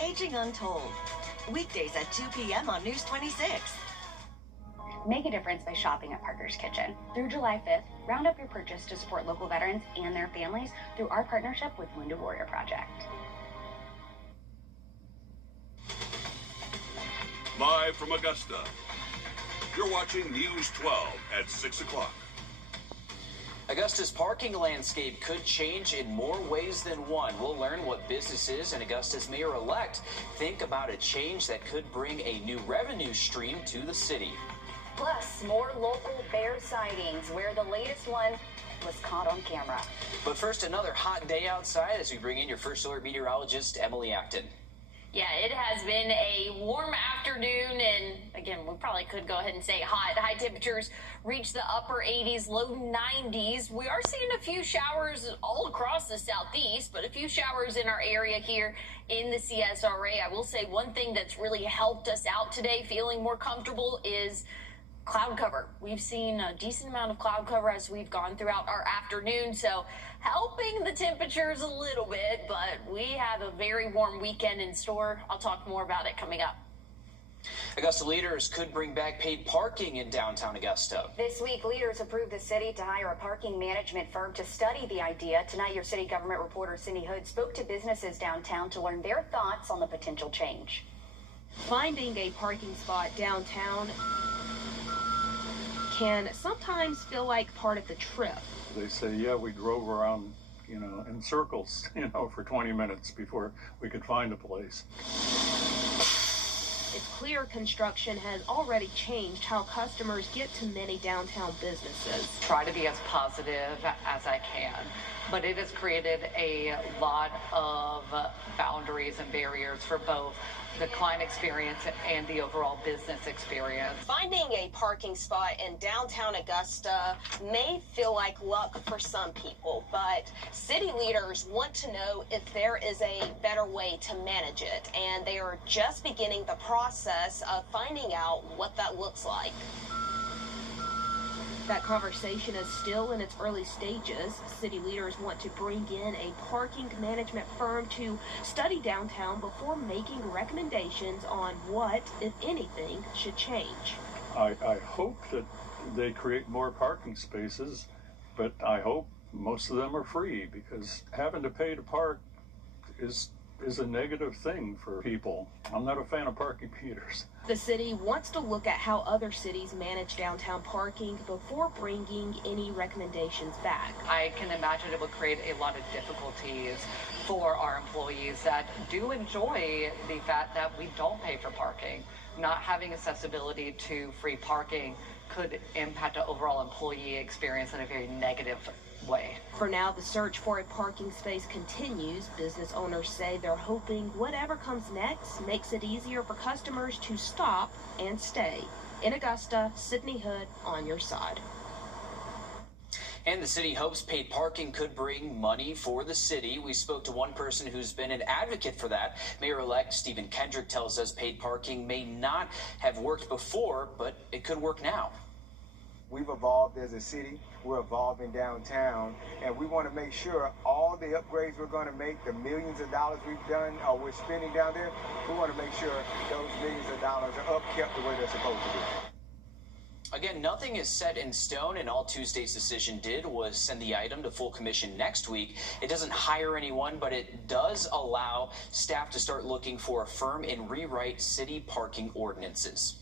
Aging Untold. Weekdays at 2 p.m. on News 26. Make a difference by shopping at Parker's Kitchen. Through July 5th, round up your purchase to support local veterans and their families through our partnership with Wounded Warrior Project. Live from Augusta, you're watching News 12 at 6 o'clock. Augusta's parking landscape could change in more ways than one. We'll learn what businesses and Augusta's mayor-elect think about a change that could bring a new revenue stream to the city. Plus, more local bear sightings, where the latest one was caught on camera. But first, another hot day outside as we bring in your First Alert meteorologist, Emily Acton. Yeah, it has been a warm afternoon, and again, we probably could go ahead and say hot. High temperatures reach the upper 80s, low 90s. We are seeing a few showers all across the southeast, but a few showers in our area here in the CSRA. I will say one thing that's really helped us out today, feeling more comfortable, is cloud cover. We've seen a decent amount of cloud cover as we've gone throughout our afternoon, so helping the temperatures a little bit, but we have a very warm weekend in store. I'll talk more about it coming up. Augusta leaders could bring back paid parking in downtown Augusta. This week, leaders approved the city to hire a parking management firm to study the idea. Tonight, your city government reporter Cindy Hood spoke to businesses downtown to learn their thoughts on the potential change. Finding a parking spot downtown can sometimes feel like part of the trip. They say, yeah, we drove around, in circles, for 20 minutes before we could find a place. It's clear construction has already changed how customers get to many downtown businesses. Try to be as positive as I can, but it has created a lot of boundaries and barriers for both the client experience and the overall business experience. Finding a parking spot in downtown Augusta may feel like luck for some people, but city leaders want to know if there is a better way to manage it, and they are just beginning the process of finding out what that looks like. That conversation is still in its early stages. City leaders want to bring in a parking management firm to study downtown before making recommendations on what, if anything, should change. I hope that they create more parking spaces, but I hope most of them are free, because having to pay to park is a negative thing for people. I'm not a fan of parking meters. The city wants to look at how other cities manage downtown parking before bringing any recommendations back. I can imagine it would create a lot of difficulties for our employees that do enjoy the fact that we don't pay for parking. Not having accessibility to free parking could impact the overall employee experience in a very negative way. For now, the search for a parking space continues. Business owners say they're hoping whatever comes next makes it easier for customers to stop and stay. In Augusta, Sydney Hood on your side. And the city hopes paid parking could bring money for the city. We spoke to one person who's been an advocate for that. Mayor-elect Stephen Kendrick tells us paid parking may not have worked before, but it could work now. We've evolved as a city, we're evolving downtown, and we want to make sure all the upgrades we're going to make, the millions of dollars we've done or we're spending down there, we want to make sure those millions of dollars are upkept the way they're supposed to be. Again, nothing is set in stone, and all Tuesday's decision did was send the item to full commission next week. It doesn't hire anyone, but it does allow staff to start looking for a firm and rewrite city parking ordinances.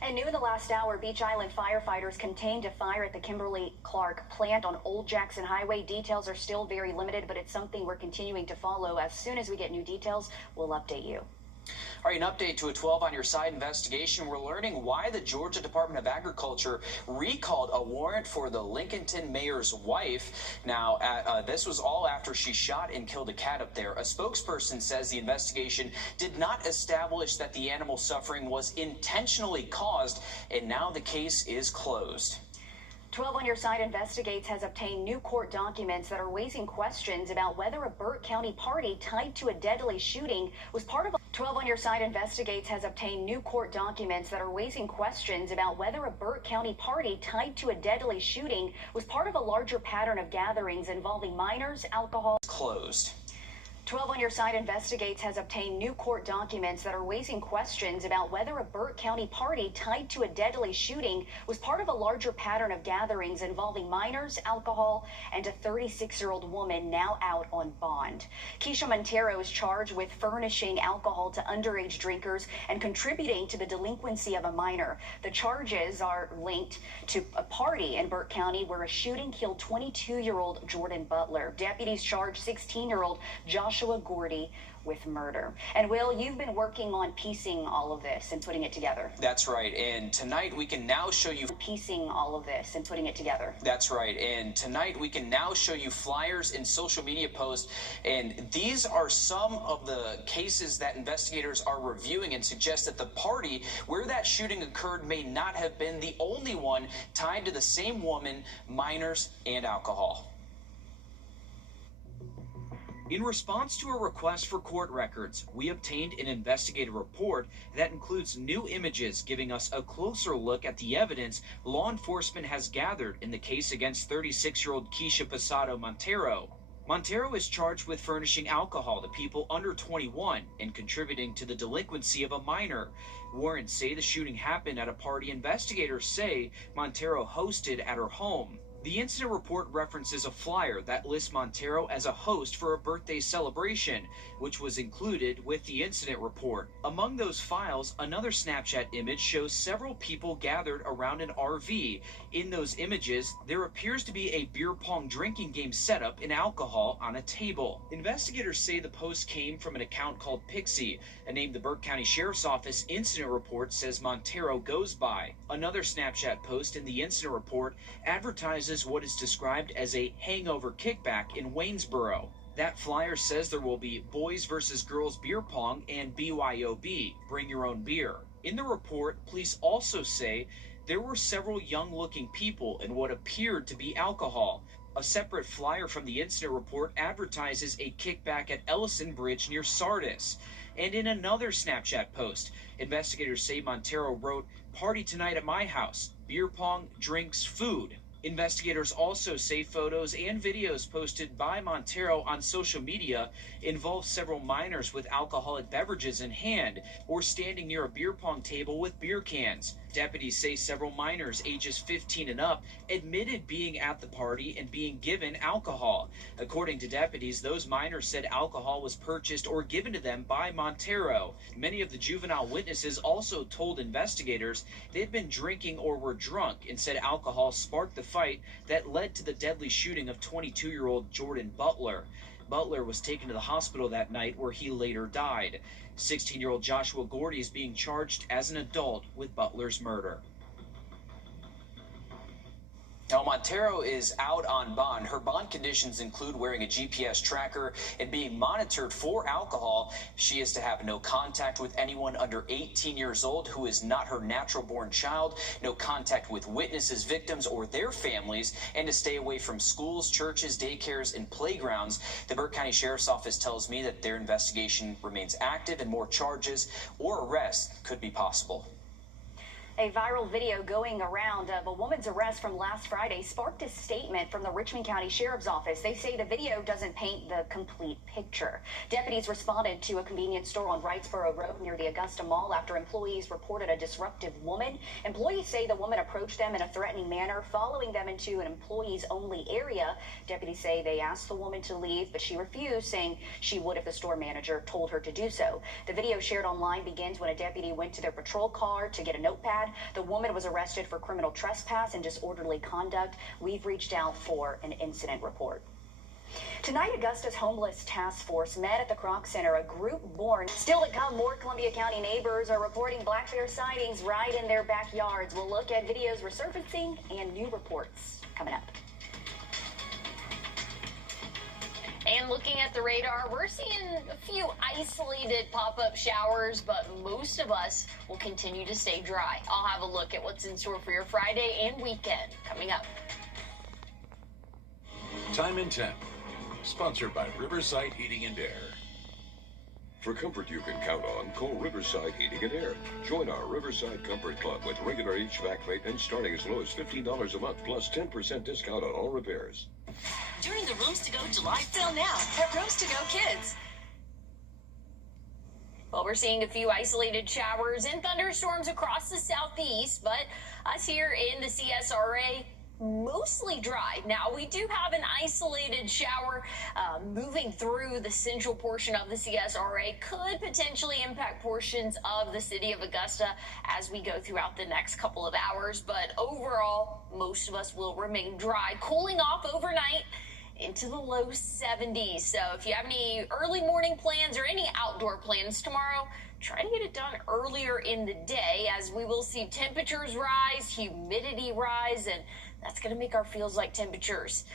And new in the last hour, Beach Island firefighters contained a fire at the Kimberly-Clark plant on Old Jackson Highway. Details are still very limited, but it's something we're continuing to follow. As soon as we get new details, we'll update you. All right, an update to a 12 on your side investigation. We're learning why the Georgia Department of Agriculture recalled a warrant for the Lincolnton mayor's wife. Now, this was all after she shot and killed a cat up there. A spokesperson says the investigation did not establish that the animal suffering was intentionally caused, and now the case is closed. 12 on Your Side Investigates has obtained new court documents that are raising questions about whether a Burke County party tied to a deadly shooting was part of a 12 on Your Side Investigates has obtained new court documents that are raising questions about whether a Burke County party tied to a deadly shooting was part of a larger pattern of gatherings involving minors, alcohol. Closed. 12 on Your Side Investigates has obtained new court documents that are raising questions about whether a Burt County party tied to a deadly shooting was part of a larger pattern of gatherings involving minors, alcohol, and a 36-year-old woman now out on bond. Keisha Montero is charged with furnishing alcohol to underage drinkers and contributing to the delinquency of a minor. The charges are linked to a party in Burt County where a shooting killed 22-year-old Jordan Butler. Deputies charged 16-year-old Joshua Gordy with murder. And Will, you've been working on piecing all of this and putting it together. That's right. And tonight we can now show you piecing all of this and putting it together. That's right. And tonight we can now show you flyers and social media posts. And these are some of the cases that investigators are reviewing and suggest that the party where that shooting occurred may not have been the only one tied to the same woman, minors, and alcohol. In response to a request for court records, we obtained an investigative report that includes new images giving us a closer look at the evidence law enforcement has gathered in the case against 36-year-old Keisha Posado Montero. Montero is charged with furnishing alcohol to people under 21 and contributing to the delinquency of a minor. Warrants say the shooting happened at a party investigators say Montero hosted at her home. The incident report references a flyer that lists Montero as a host for a birthday celebration, which was included with the incident report. Among those files, another Snapchat image shows several people gathered around an RV. In those images, there appears to be a beer pong drinking game setup and alcohol on a table. Investigators say the post came from an account called Pixie, a name the Burt County Sheriff's Office incident report says Montero goes by. Another Snapchat post in the incident report advertises what is described as a hangover kickback in Waynesboro. That flyer says there will be boys versus girls beer pong and BYOB, bring your own beer. In the report, police also say there were several young-looking people and what appeared to be alcohol. A separate flyer from the incident report advertises a kickback at Ellison Bridge near Sardis. And in another Snapchat post, investigators say Montero wrote, "Party tonight at my house, beer pong, drinks, food." Investigators also say photos and videos posted by Montero on social media involve several minors with alcoholic beverages in hand or standing near a beer pong table with beer cans. Deputies say several minors ages 15 and up admitted being at the party and being given alcohol. According to deputies, those minors said alcohol was purchased or given to them by Montero. Many of the juvenile witnesses also told investigators they had been drinking or were drunk and said alcohol sparked the fight that led to the deadly shooting of 22-year-old Jordan Butler. Butler was taken to the hospital that night where he later died. 16-year-old Joshua Gordy is being charged as an adult with Butler's murder. Now, Montero is out on bond. Her bond conditions include wearing a GPS tracker and being monitored for alcohol. She is to have no contact with anyone under 18 years old who is not her natural-born child, no contact with witnesses, victims, or their families, and to stay away from schools, churches, daycares, and playgrounds. The Burt County Sheriff's Office tells me that their investigation remains active and more charges or arrests could be possible. A viral video going around of a woman's arrest from last Friday sparked a statement from the Richmond County Sheriff's Office. They say the video doesn't paint the complete picture. Deputies responded to a convenience store on Wrightsboro Road near the Augusta Mall after employees reported a disruptive woman. Employees say the woman approached them in a threatening manner, following them into an employees-only area. Deputies say they asked the woman to leave, but she refused, saying she would if the store manager told her to do so. The video shared online begins when a deputy went to their patrol car to get a notepad. The woman was arrested for criminal trespass and disorderly conduct. We've reached out for an incident report. Tonight, Augusta's Homeless Task Force met at the Kroc Center, a group born. Still to come, more Columbia County neighbors are reporting black bear sightings right in their backyards. We'll look at videos resurfacing and new reports coming up. And looking at the radar, we're seeing a few isolated pop-up showers, but most of us will continue to stay dry. I'll have a look at what's in store for your Friday and weekend coming up. Time in 10, sponsored by Riverside Heating and Air. For comfort you can count on, call Riverside Heating and Air. Join our Riverside Comfort Club with regular HVAC maintenance starting as low as $15 a month, plus 10% discount on all repairs. During the Rooms to Go July sale now at Rooms to Go Kids. Well, we're seeing a few isolated showers and thunderstorms across the southeast, but us here in the CSRA, mostly dry. Now, we do have an isolated shower moving through the central portion of the CSRA, could potentially impact portions of the city of Augusta as we go throughout the next couple of hours. But overall, most of us will remain dry, cooling off overnight into the low 70s. So if you have any early morning plans or any outdoor plans tomorrow, try to get it done earlier in the day, as we will see temperatures rise, humidity rise, and that's going to make our feels like temperatures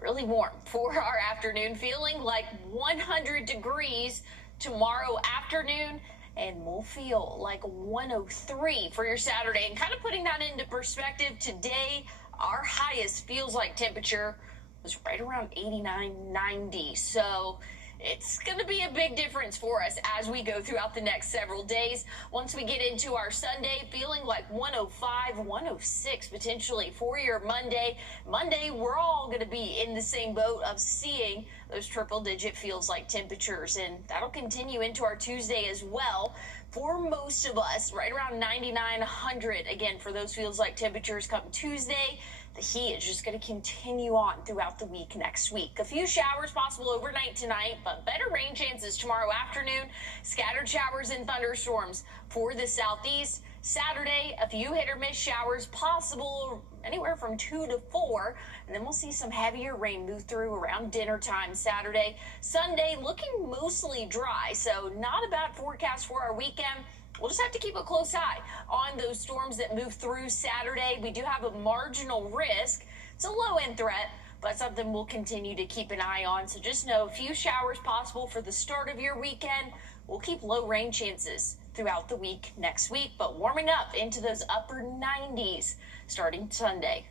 really warm for our afternoon, feeling like 100 degrees tomorrow afternoon, and we'll feel like 103 for your Saturday. And kind of putting that into perspective, today our highest feels like temperature was right around 89, 90. So it's going to be a big difference for us as we go throughout the next several days. Once we get into our Sunday, feeling like 105, 106 potentially for your Monday. Monday, we're all going to be in the same boat of seeing those triple-digit feels like temperatures, and that'll continue into our Tuesday as well. For most of us, right around 99, 100. Again, for those feels like temperatures come Tuesday, the heat is just going to continue on throughout the week next week. A few showers possible overnight tonight, but better rain chances tomorrow afternoon. Scattered showers and thunderstorms for the southeast. Saturday, a few hit or miss showers possible anywhere from 2 to 4. And then we'll see some heavier rain move through around dinner time Saturday. Sunday, looking mostly dry, so not a bad forecast for our weekend. We'll just have to keep a close eye on those storms that move through Saturday. We do have a marginal risk. It's a low-end threat, but something we'll continue to keep an eye on. So just know a few showers possible for the start of your weekend. We'll keep low rain chances throughout the week next week, but warming up into those upper 90s starting Sunday.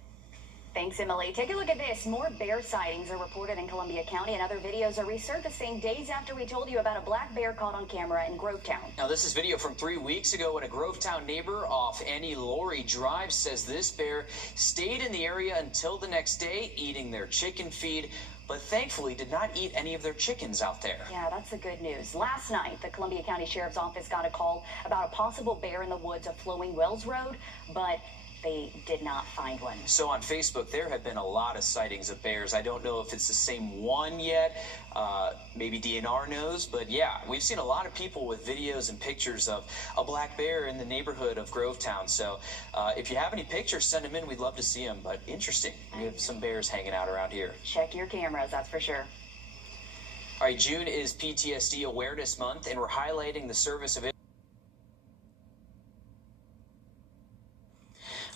Thanks, Emily. Take a look at this. More bear sightings are reported in Columbia County, and other videos are resurfacing days after we told you about a black bear caught on camera in Grovetown. Now, this is video from 3 weeks ago when a Grovetown neighbor off Annie Laurie Drive says this bear stayed in the area until the next day, eating their chicken feed, but thankfully did not eat any of their chickens out there. Yeah, that's the good news. Last night, the Columbia County Sheriff's Office got a call about a possible bear in the woods of Flowing Wells Road, but they did not find one. So on Facebook, there have been a lot of sightings of bears. I don't know if it's the same one yet. Maybe DNR knows, but yeah, we've seen a lot of people with videos and pictures of a black bear in the neighborhood of Grovetown. So if you have any pictures, send them in. We'd love to see them. But interesting, we have some bears hanging out around here. Check your cameras, that's for sure. All right, June is PTSD Awareness Month, and we're highlighting the service of it.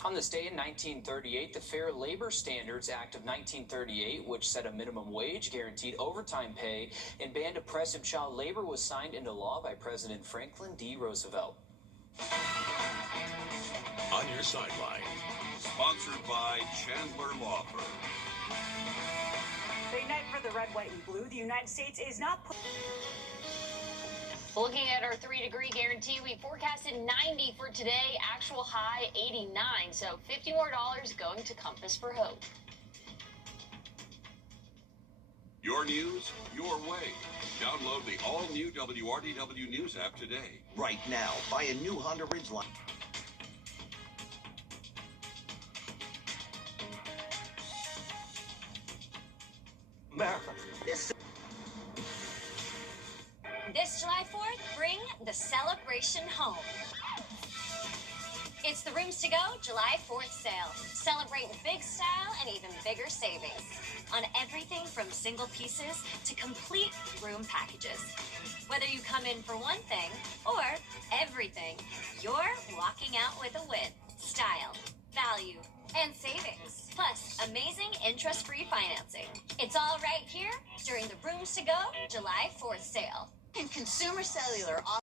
On this day in 1938, the Fair Labor Standards Act of 1938, which set a minimum wage, guaranteed overtime pay, and banned oppressive child labor, was signed into law by President Franklin D. Roosevelt. On your sideline, sponsored by Chandler Law Firm. Big night for the red, white, and blue. The United States is not. Looking at our 3-degree guarantee, we forecasted 90 for today, actual high 89, so $50 more going to Compass for Hope. Your news, your way. Download the all-new WRDW News app today. Right now, buy a new Honda Ridgeline. America, This July 4th, bring the celebration home. It's the Rooms to Go July 4th sale. Celebrate big style and even bigger savings on everything from single pieces to complete room packages. Whether you come in for one thing or everything, you're walking out with a win. Style, value, and savings. Plus, amazing interest-free financing. It's all right here during the Rooms to Go July 4th sale. And Consumer Cellular